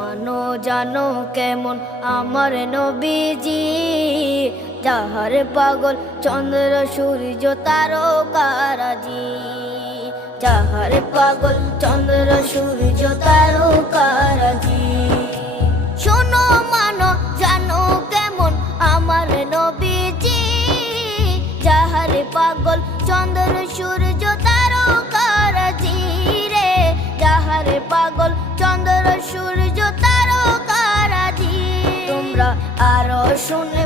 মানো জানো কেমন আমার নবীজি, যাহার পাগল চন্দ্র সূর্য তারকারাজি, যাহার পাগল চন্দ্র সূর্য তারকারাজি। শোনো মানো জানো কেমন আমার নবীজি, যাহার পাগল চন্দ্র সূর্য তারকারাজি রে, যাহার পাগল চন্দ্র সূর্য তারকারাজি। তোমরা আরো শুনে